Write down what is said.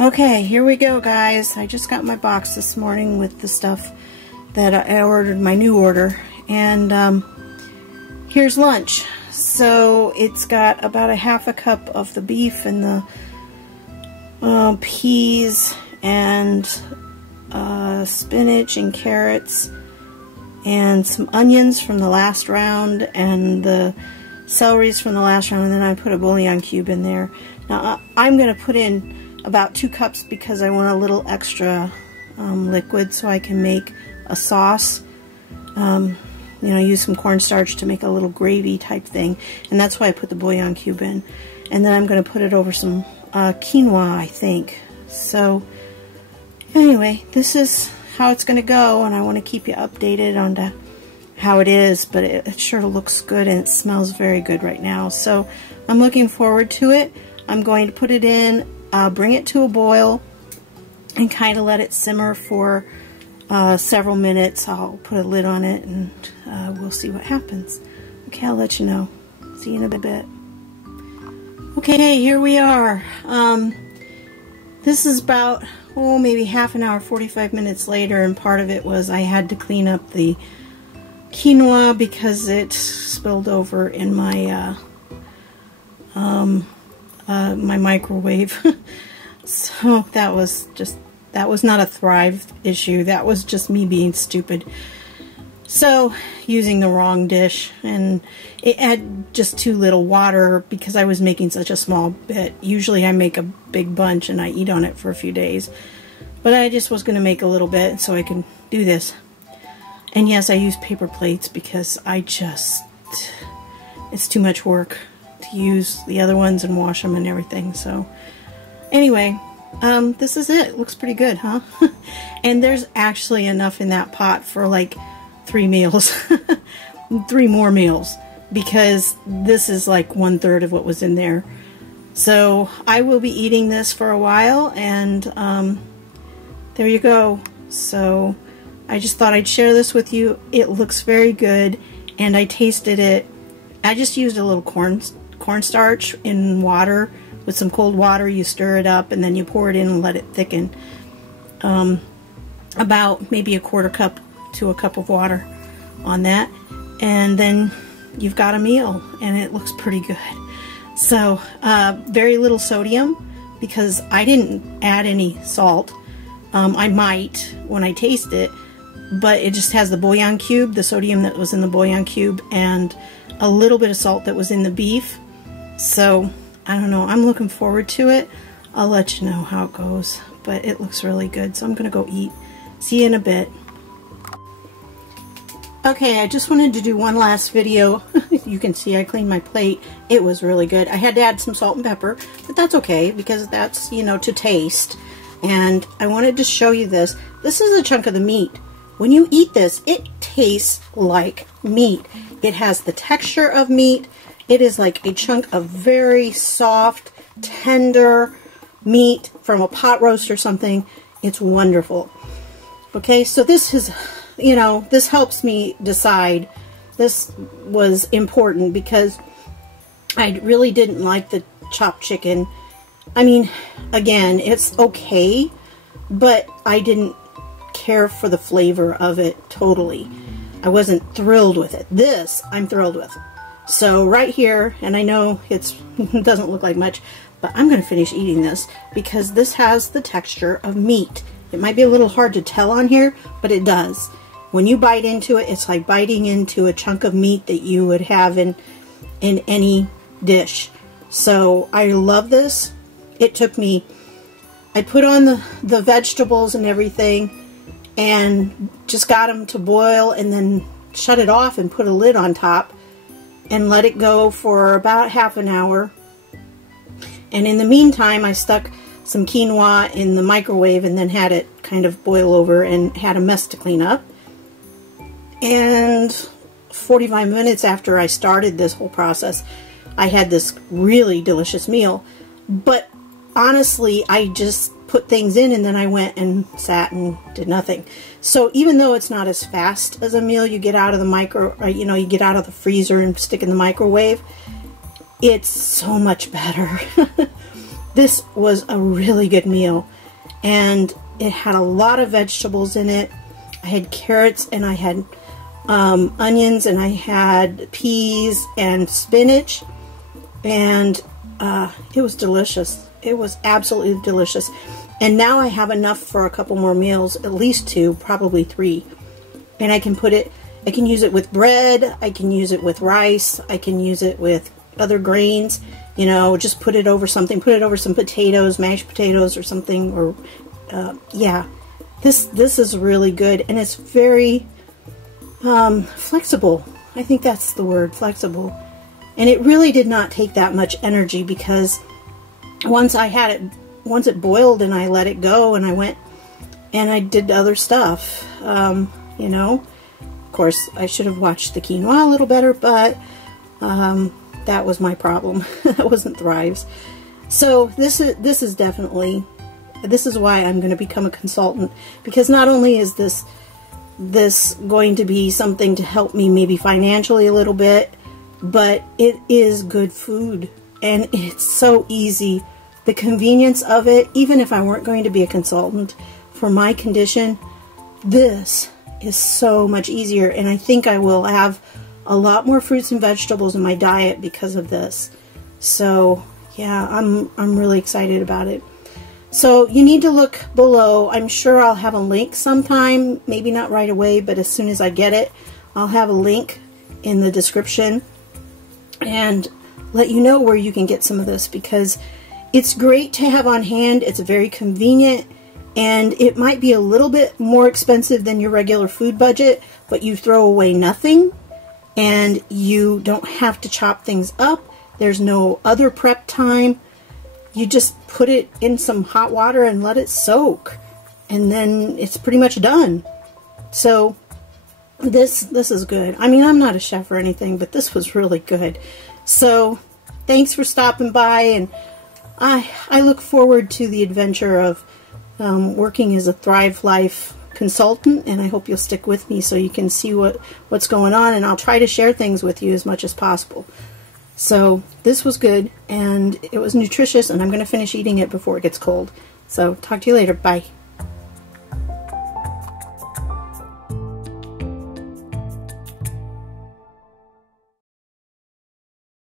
Okay, here we go, guys. I just got my box this morning with the stuff that I ordered, my new order, and here's lunch. So it's got about a half a cup of the beef and the peas and spinach and carrots and some onions from the last round and the celeries from the last round, and then I put a bouillon cube in there. Now I'm going to put in about 2 cups because I want a little extra liquid so I can make a sauce. You know, use some cornstarch to make a little gravy type thing, and that's why I put the bouillon cube in. And then I'm going to put it over some quinoa, I think. So anyway, this is how it's going to go, and I want to keep you updated on how it is, but it sure looks good and it smells very good right now. So I'm looking forward to it. I'm going to put it in, bring it to a boil, and kind of let it simmer for several minutes. I'll put a lid on it and we'll see what happens. Okay, I'll let you know. See you in a bit. Okay, here we are. This is about, maybe half an hour, 45 minutes later, and part of it was I had to clean up the quinoa because it spilled over in my my microwave. So that was not a Thrive issue. That was just me being stupid. So, using the wrong dish, and it had just too little water because I was making such a small bit. Usually I make a big bunch and I eat on it for a few days. But I just was going to make a little bit so I can do this. And yes, I use paper plates because it's too much work to use the other ones and wash them and everything. So, anyway, this is it. It looks pretty good, huh? And there's actually enough in that pot for like 3 meals. 3 more meals, because this is like 1/3 of what was in there. So I will be eating this for a while, and there you go. So I just thought I'd share this with you. It looks very good, and I tasted it. I just used a little cornstarch in water with some cold water. You stir it up and then you pour it in and let it thicken. About maybe a 1/4 cup to a cup of water on that, and then you've got a meal, and it looks pretty good. So very little sodium because I didn't add any salt. I might when I taste it, but it just has the bouillon cube, the sodium that was in the bouillon cube, and a little bit of salt that was in the beef. So I don't know, I'm looking forward to it. I'll let you know how it goes, but it looks really good. So I'm gonna go eat. See you in a bit. Okay, I just wanted to do one last video. You can see I cleaned my plate. It was really good. I had to add some salt and pepper, but that's okay because that's, you know, to taste. And I wanted to show you this. This is a chunk of the meat. When you eat this, it tastes like meat. It has the texture of meat. It is like a chunk of very soft, tender meat from a pot roast or something. It's wonderful. Okay, so this is, you know, this helps me decide. This was important because I really didn't like the chopped chicken. I mean, again, it's okay, but I didn't care for the flavor of it totally. I wasn't thrilled with it. This, I'm thrilled with. So right here, and I know it doesn't look like much, but I'm going to finish eating this because this has the texture of meat. It might be a little hard to tell on here, but it does. When you bite into it, it's like biting into a chunk of meat that you would have in any dish. So I love this. It took me, I put on the vegetables and everything and just got them to boil, and then shut it off and put a lid on top and let it go for about half an hour. And in the meantime, I stuck some quinoa in the microwave and then had it kind of boil over and had a mess to clean up. And 45 minutes after I started this whole process, I had this really delicious meal. But honestly, I just put things in and then I went and sat and did nothing. So even though it's not as fast as a meal you get out of the you get out of the freezer and stick in the microwave, it's so much better. this was a really good meal, and it had a lot of vegetables in it. I had carrots, and I had onions, and I had peas and spinach, and it was delicious. It was absolutely delicious. And now I have enough for a couple more meals, at least 2, probably 3. And I can use it with bread, I can use it with rice, I can use it with other grains, you know, just put it over something, put it over some potatoes, mashed potatoes or something, or, yeah. This is really good, and it's very flexible. I think that's the word, flexible. And it really did not take that much energy, because once it boiled and I let it go, and I went and I did other stuff, you know. Of course, I should have watched the quinoa a little better, but that was my problem. That wasn't Thrive's. So this is definitely, this is why I'm going to become a consultant, because not only is this going to be something to help me maybe financially a little bit, but it is good food, and it's so easy. The convenience of it, even if I weren't going to be a consultant for my condition, this is so much easier, and I think I will have a lot more fruits and vegetables in my diet because of this. So yeah, I'm really excited about it. So you need to look below. I'm sure I'll have a link sometime, maybe not right away, but as soon as I get it, I'll have a link in the description and let you know where you can get some of this, because it's great to have on hand. It's very convenient, and it might be a little bit more expensive than your regular food budget, but you throw away nothing, and you don't have to chop things up. There's no other prep time. You just put it in some hot water and let it soak, and then it's pretty much done. So this is good. I mean, I'm not a chef or anything, but this was really good. So thanks for stopping by, and I look forward to the adventure of working as a Thrive Life consultant, and I hope you'll stick with me so you can see what's going on, and I'll try to share things with you as much as possible. So this was good, and it was nutritious, and I'm going to finish eating it before it gets cold. So talk to you later. Bye.